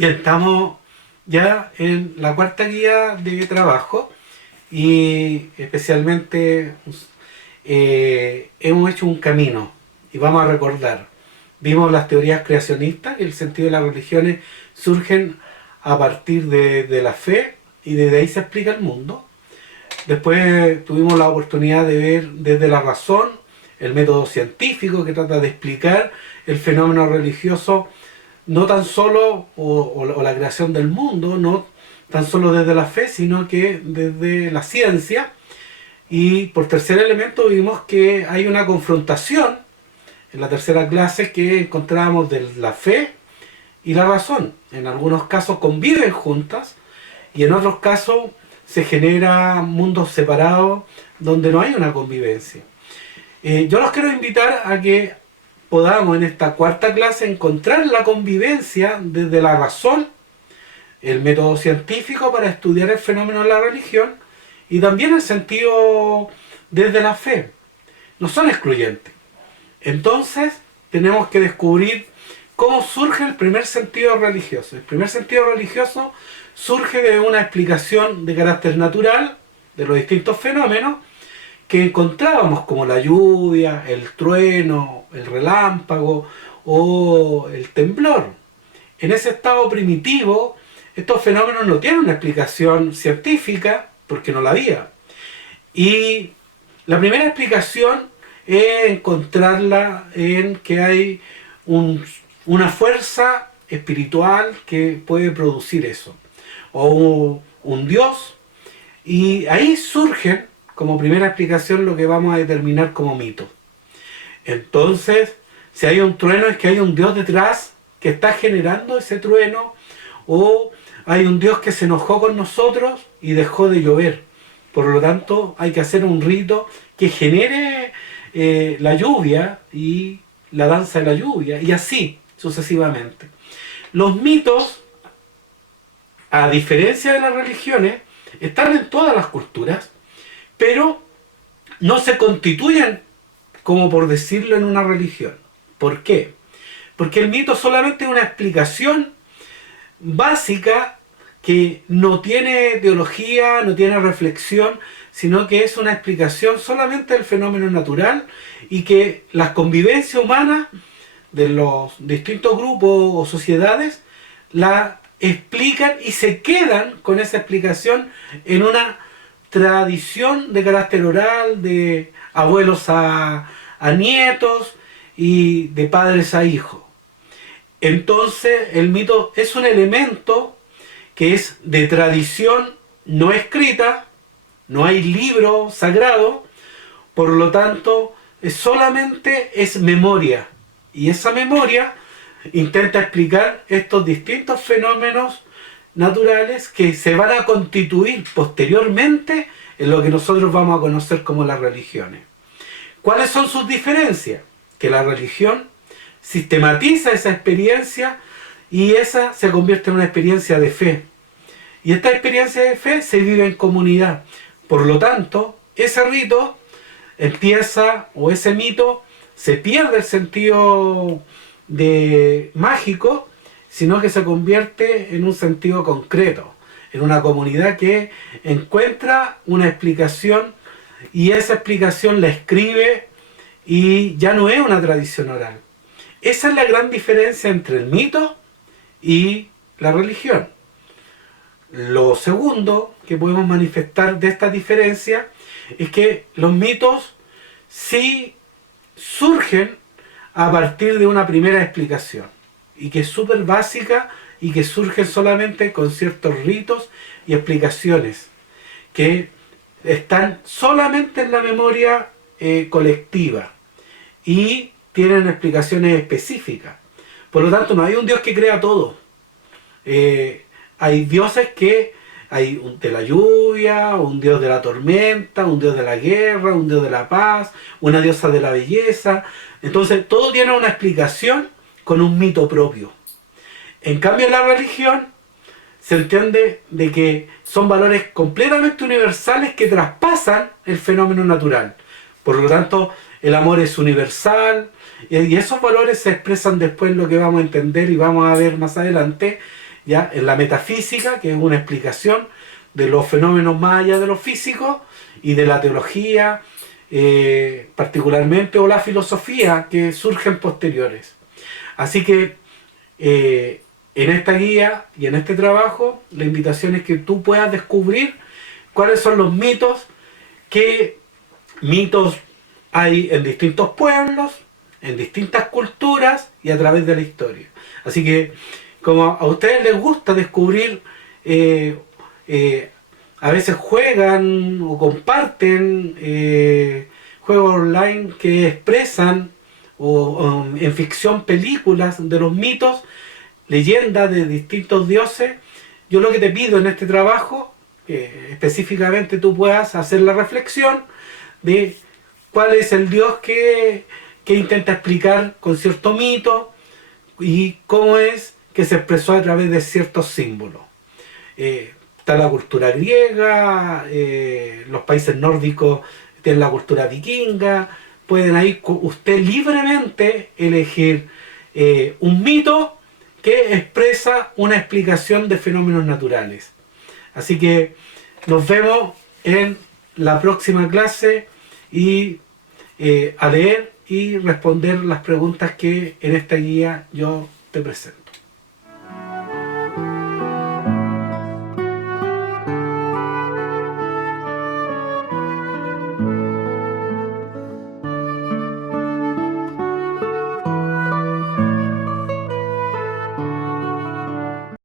Bien, estamos ya en la cuarta guía de trabajo y especialmente hemos hecho un camino y vamos a recordar. Vimos las teorías creacionistas, que el sentido de las religiones surgen a partir de la fe y desde ahí se explica el mundo. Después tuvimos la oportunidad de ver desde la razón el método científico que trata de explicar el fenómeno religioso, no tan solo o la creación del mundo, no tan solo desde la fe, sino que desde la ciencia. Y por tercer elemento vimos que hay una confrontación en la tercera clase que encontramos de la fe y la razón. En algunos casos conviven juntas y en otros casos se generan mundos separados donde no hay una convivencia. Yo los quiero invitar a que podamos en esta cuarta clase encontrar la convivencia desde la razón, el método científico para estudiar el fenómeno de la religión y también el sentido desde la fe. No son excluyentes. Entonces tenemos que descubrir cómo surge el primer sentido religioso. El primer sentido religioso surge de una explicación de carácter natural de los distintos fenómenos que encontrábamos, como la lluvia, el trueno, el relámpago o el temblor. En ese estado primitivo, estos fenómenos no tienen una explicación científica, porque no la había. Y la primera explicación es encontrarla en que hay una fuerza espiritual que puede producir eso, o un Dios, y ahí surgen como primera explicación lo que vamos a determinar como mito. Entonces, si hay un trueno es que hay un Dios detrás que está generando ese trueno, o hay un Dios que se enojó con nosotros y dejó de llover. Por lo tanto, hay que hacer un rito que genere la lluvia y la danza de la lluvia, y así sucesivamente. Los mitos, a diferencia de las religiones, están en todas las culturas, pero no se constituyen, como por decirlo, en una religión. ¿Por qué? Porque el mito solamente es una explicación básica que no tiene teología, no tiene reflexión, sino que es una explicación solamente del fenómeno natural y que las convivencias humanas de los distintos grupos o sociedades la explican y se quedan con esa explicación en una tradición de carácter oral, de abuelos a nietos y de padres a hijos. Entonces el mito es un elemento que es de tradición no escrita, no hay libro sagrado, por lo tanto solamente es memoria, y esa memoria intenta explicar estos distintos fenómenos naturales que se van a constituir posteriormente en lo que nosotros vamos a conocer como las religiones. ¿Cuáles son sus diferencias? Que la religión sistematiza esa experiencia y esa se convierte en una experiencia de fe. Y esta experiencia de fe se vive en comunidad. Por lo tanto, ese rito empieza, o ese mito, se pierde el sentido de mágico, sino que se convierte en un sentido concreto, en una comunidad que encuentra una explicación y esa explicación la escribe y ya no es una tradición oral. Esa es la gran diferencia entre el mito y la religión. Lo segundo que podemos manifestar de esta diferencia es que los mitos sí surgen a partir de una primera explicación y que es súper básica y que surge solamente con ciertos ritos y explicaciones que están solamente en la memoria colectiva y tienen explicaciones específicas. Por lo tanto, no hay un Dios que crea todo. Hay dioses que hay de la lluvia, un dios de la tormenta, un dios de la guerra, un dios de la paz, una diosa de la belleza. Entonces todo tiene una explicación con un mito propio. En cambio en la religión se entiende de que son valores completamente universales que traspasan el fenómeno natural. Por lo tanto, el amor es universal y esos valores se expresan después en lo que vamos a entender y vamos a ver más adelante, ¿ya? En la metafísica, que es una explicación de los fenómenos más allá de lo físico, y de la teología, particularmente, o la filosofía, que surgen posteriores. Así que en esta guía y en este trabajo, la invitación es que tú puedas descubrir cuáles son los mitos, qué mitos hay en distintos pueblos, en distintas culturas y a través de la historia. Así que, como a ustedes les gusta descubrir, a veces juegan o comparten juegos online que expresan o en ficción películas de los mitos, leyendas de distintos dioses. Yo lo que te pido en este trabajo, específicamente tú puedas hacer la reflexión de cuál es el Dios que intenta explicar con cierto mito y cómo es que se expresó a través de ciertos símbolos. Está la cultura griega, los países nórdicos tienen la cultura vikinga. Pueden ahí usted libremente elegir un mito que expresa una explicación de fenómenos naturales. Así que nos vemos en la próxima clase y a leer y responder las preguntas que en esta guía yo te presento.